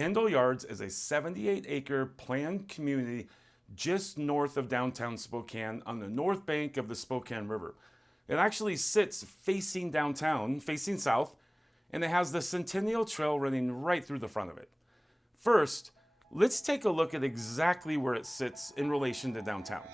Kendall Yards is a 78-acre planned community just north of downtown Spokane on the north bank of the Spokane River. It actually sits facing downtown, facing south, and it has the Centennial Trail running right through the front of it. First, let's take a look at exactly where it sits in relation to downtown.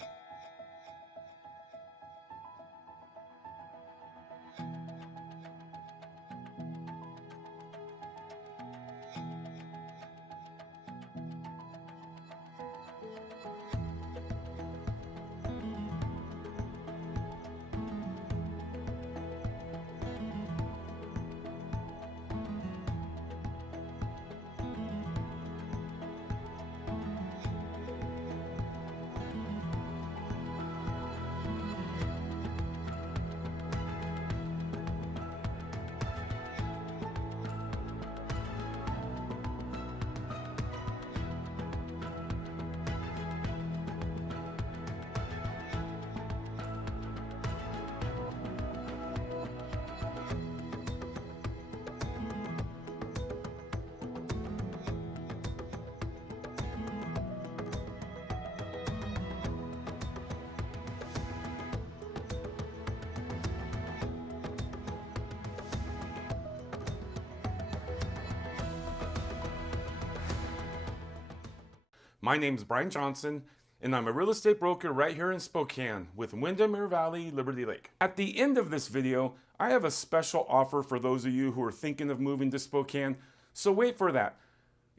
My name is Brian Johnson, and I'm a real estate broker right here in Spokane with Windermere Valley, Liberty Lake. At the end of this video, I have a special offer for those of you who are thinking of moving to Spokane, so wait for that.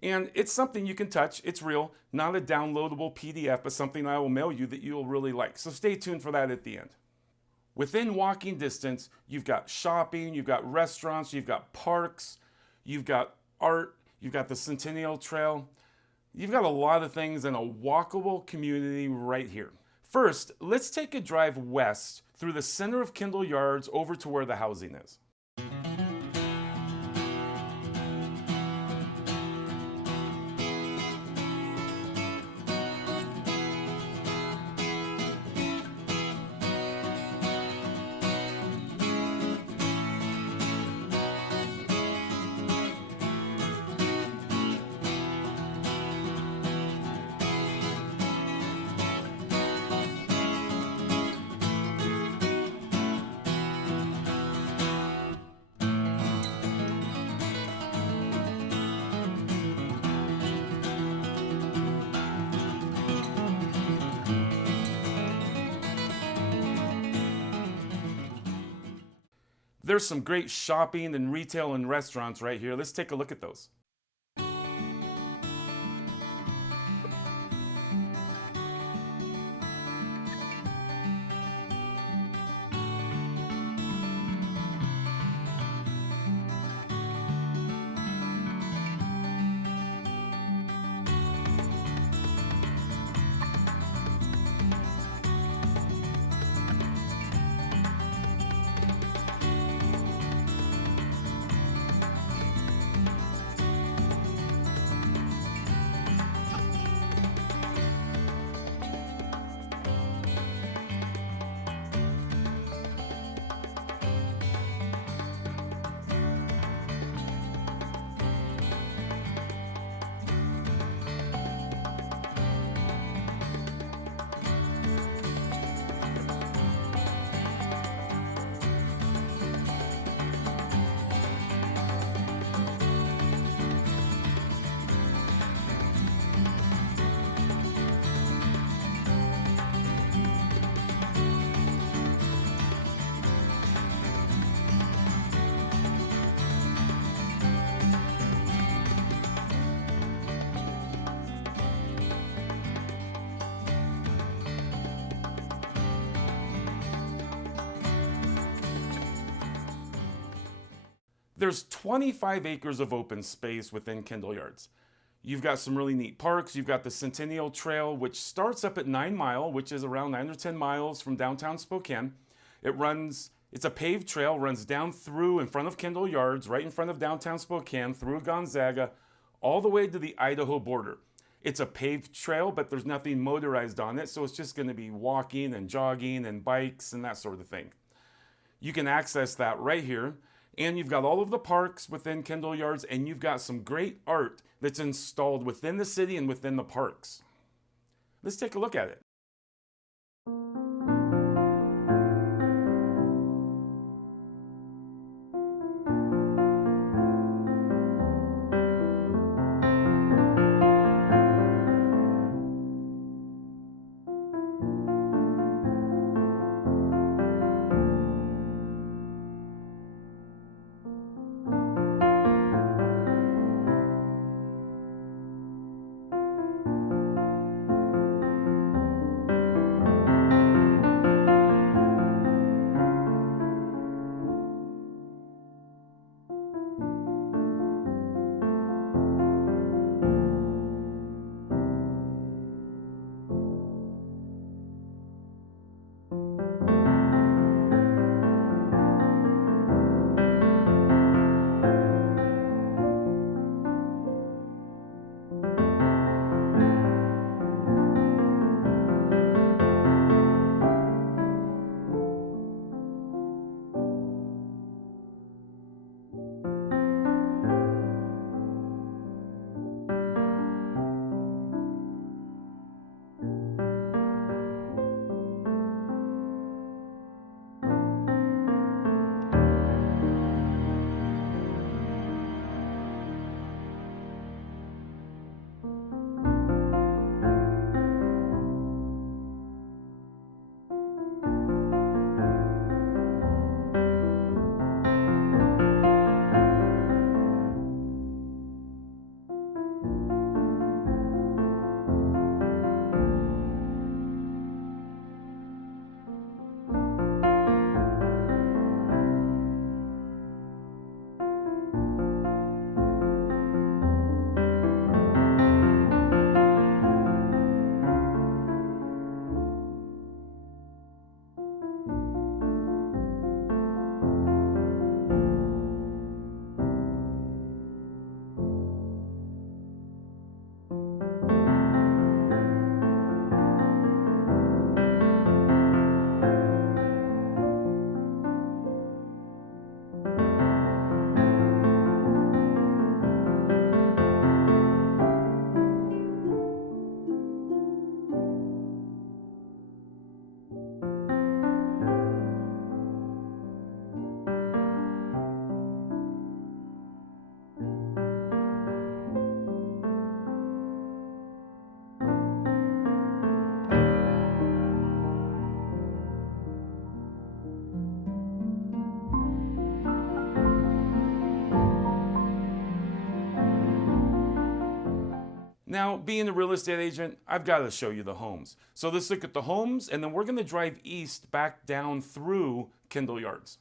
And it's something you can touch, it's real, not a downloadable PDF, but something I will mail you that you'll really like. So stay tuned for that at the end. Within walking distance, you've got shopping, you've got restaurants, you've got parks, you've got art, you've got the Centennial Trail. You've got a lot of things in a walkable community right here. First, let's take a drive west through the center of Kendall Yards over to where the housing is. There's some great shopping and retail and restaurants right here. Let's take a look at those. There's 25 acres of open space within Kendall Yards. You've got some really neat parks. You've got the Centennial Trail, which starts up at 9 Mile, which is around 9 or 10 miles from downtown Spokane. It's a paved trail, runs down through in front of Kendall Yards, right in front of downtown Spokane, through Gonzaga, all the way to the Idaho border. It's a paved trail, but there's nothing motorized on it, so it's just going to be walking and jogging and bikes and that sort of thing. You can access that right here. And you've got all of the parks within Kendall Yards, and you've got some great art that's installed within the city and within the parks. Let's take a look at it. Now, being a real estate agent, I've got to show you the homes. So let's look at the homes, and then we're going to drive east back down through Kendall Yards.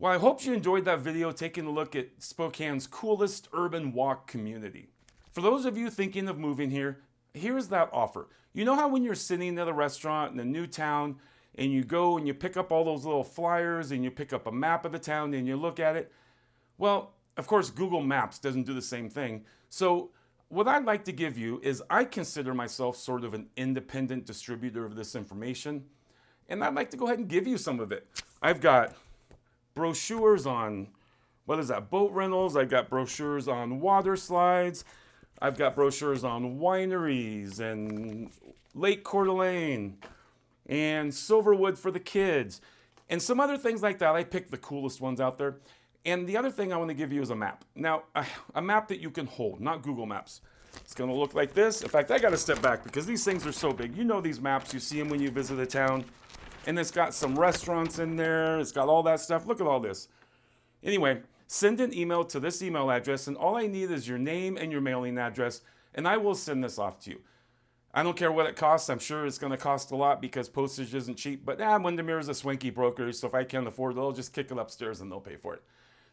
Well, I hope you enjoyed that video taking a look at Spokane's coolest urban walk community. For those of you thinking of moving here, here's that offer. You know how when you're sitting at a restaurant in a new town and you go and you pick up all those little flyers and you pick up a map of the town and you look at it? Well, of course, Google Maps doesn't do the same thing. So what I'd like to give you is I consider myself sort of an independent distributor of this information, and I'd like to go ahead and give you some of it. I've got brochures on, boat rentals. I've got brochures on water slides. I've got brochures on wineries and Lake Coeur d'Alene and Silverwood for the kids and some other things like that. I picked the coolest ones out there. And the other thing I want to give you is a map. Now, a map that you can hold, not Google Maps. It's going to look like this. In fact, I got to step back because these things are so big. You know these maps. You see them when you visit a town. And it's got some restaurants in there. It's got all that stuff. Look at all this. Anyway, send an email to this email address, and all I need is your name and your mailing address, and I will send this off to you. I don't care what it costs. I'm sure it's going to cost a lot because postage isn't cheap. But Windermere is a swanky broker, so if I can't afford it, I'll just kick it upstairs and they'll pay for it.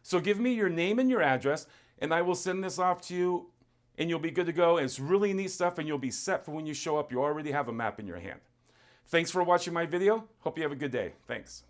So give me your name and your address, and I will send this off to you, and you'll be good to go. And it's really neat stuff, and you'll be set for when you show up. You already have a map in your hand. Thanks for watching my video. Hope you have a good day. Thanks.